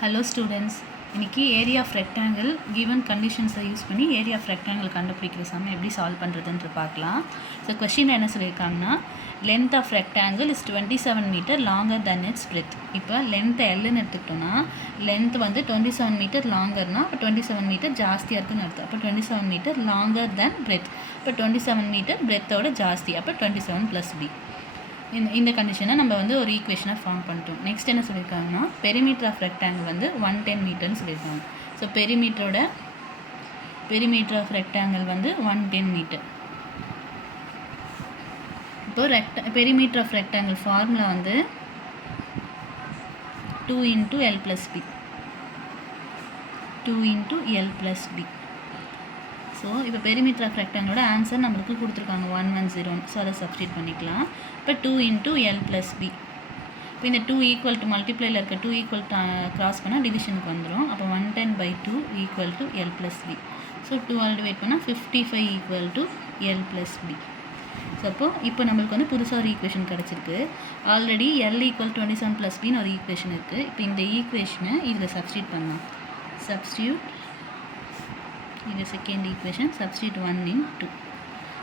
Hello students, இன்னைக்கு area of rectangle given conditions-ஐ use பண்ணி ஏரியா ஆஃப் ரெக்டாங்கிள் கண்டுபிடிக்கிற சம் எப்படி சால்வ் பண்ணுறதுன்னு பார்க்கலாம். ஸோ கொஸ்டின் என்ன சொல்லியிருக்காங்கன்னா length of rectangle is 27 metre longer than its breadth. இப்போ லென்த் எல்லுன்னு எடுத்துக்கிட்டோன்னா லென்த் வந்து 27 மீட்டர் லாங்கர்னா அப்போ 27 மீட்டர் ஜாஸ்தியாக இருக்குன்னு அர்த்தம். அப்போ 27 மீட்டர் லாங்கர் தென் பிரெத். இப்போ 27 மீட்டர் பிரெத்தோட ஜாஸ்தி. அப்போ 27 + b. இந்த கண்டிஷனை நம்ம வந்து ஒரு ஈக்குவேஷனாக ஃபார்ம் பண்ணிட்டோம். நெக்ஸ்ட் என்ன சொல்லியிருக்காங்கன்னா பெரிமீட்டர் ஆஃப் ரெக்டாங்கிள் வந்து 110 மீட்டர்னு சொல்லியிருக்காங்க. ஸோ பெரிமீட்டர் ஆஃப் ரெக்டாங்கிள் வந்து 110 மீட்டர். இப்போ பெரிமீட்டர் ஆஃப் ரெக்டாங்கிள் ஃபார்முலா வந்து 2 × L + b. 2 × L + b. So இப்போ பெரிமீட்டர் ஆஃப் ரெக்டாங்கிளோட ஆன்சர் நம்மளுக்கு கொடுத்துருக்காங்க 110. ஸோ அதை சப்ஸ்டியூட் பண்ணிக்கலாம். இப்போ 2 × L + b. இப்போ இந்த 2 ஈக்குவல் டு மல்டிப்ளைல இருக்க 2 ஈக்குவல் கிராஸ் பண்ணால் டிவிஷனுக்கு வந்துடும். அப்போ 110/2 = L + b. ஸோ 2 டிவைட் பண்ணால் 55 = L + b. ஸோ இப்போ நம்மளுக்கு வந்து புதுசாக ஒரு ஈக்குவேஷன் கிடச்சிருக்கு. ஆல்ரெடி L = 27 + bன்னு ஒரு ஈக்குவேஷன் இருக்குது. இப்போ இந்த ஈக்குவேஷனை இதில் சப்ஸ்டியூட் பண்ணலாம். சப்ஸ்டியூட் இது செகண்ட் ஈக்குவேஷன். சப்ஸ்டியூட் 1 × 2.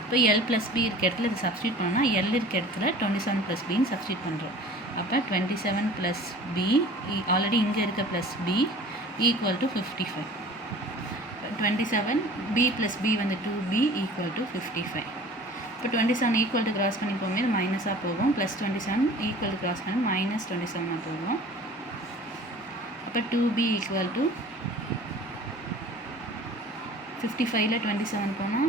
இப்போ L + b இருக்க இடத்துல இது சப்ஸ்டியூட் பண்ணால் L இருக்க இடத்துல 27 + bன்னு சப்ஸ்டியூட் பண்ணுறோம். அப்போ 27 + b ஆல்ரெடி இங்கே இருக்க + b = 55. 27 b + b வந்து 2b = 55. இப்போ 27 ஈக்குவல் டு கிராஸ் பண்ணி போகும்போது மைனஸாக போகும். +27 ஈக்குவல் டு கிராஸ் பண்ணி -27 போகும். அப்போ 2b = 55ல் 27 போனால்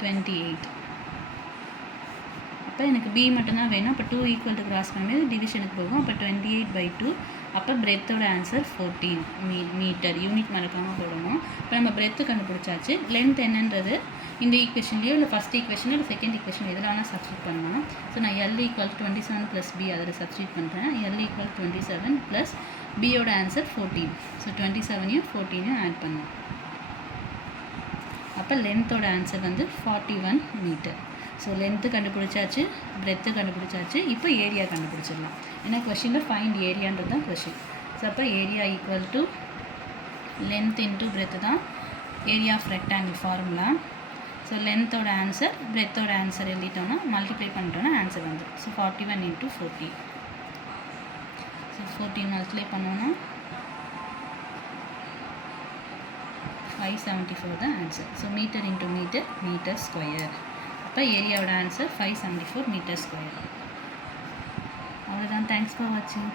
28. அப்போ எனக்கு b மட்டும்தான் வேணும். அப்போ 2 ஈக்குவல் டு கிராஸ் பண்ணும்போது டிவிஷனுக்கு போகும். அப்போ 28/2. அப்போ பிரெத்தோட ஆன்சர் 14 மீட்டர். யூனிட் மறக்காமல் போடணும். இப்போ நம்ம பிரெத்து கண்டுபிடிச்சாச்சு. லென்த் என்னன்றது இந்த ஈக்குவேஷன்லேயோ இல்லை ஃபஸ்ட் ஈக்குவேஷனோ இல்லை செகண்ட் ஈக்குவேஷன் எதில் வேணால் சப்ஸ்டியூட் பண்ணலாம். ஸோ நான் L = 27 + b அதில் சப்ஸ்டியூட் பண்ணுறேன். L = 27 + bயோட ஆன்சர் 14. ஸோ 27ஐயும் 14ஐயும் ஆட் பண்ணலாம். அப்போ லென்த்தோட ஆன்சர் வந்து 41 மீட்டர். ஸோ லென்த்து கண்டுபிடிச்சாச்சு, பிரெத்து கண்டுபிடிச்சாச்சு. இப்போ ஏரியா கண்டுபிடிச்சிடலாம். ஏன்னா கொஷினில் ஃபைண்ட் ஏரியான்றது தான் கொஷின். ஸோ அப்போ ஏரியா = லென்த் × பிரெத்து தான் area of rectangle formula. So லென்த்தோட ஆன்சர் பிரெத்தோட ஆன்சர் எழுதிட்டோம்னா மல்டிப்ளை பண்ணிட்டோன்னா ஆன்சர் வந்துடும். ஸோ 41 × 14. ஸோ 14 மல்டிப்ளை பண்ணோன்னா 574 தான் answer. So meter × meter, meter square. அப்போ ஏரியாவோட ஆன்சர் 574 மீட்டர் ஸ்கொயர். அவ்வளோதான். தேங்க்ஸ் ஃபார் வாட்சிங்.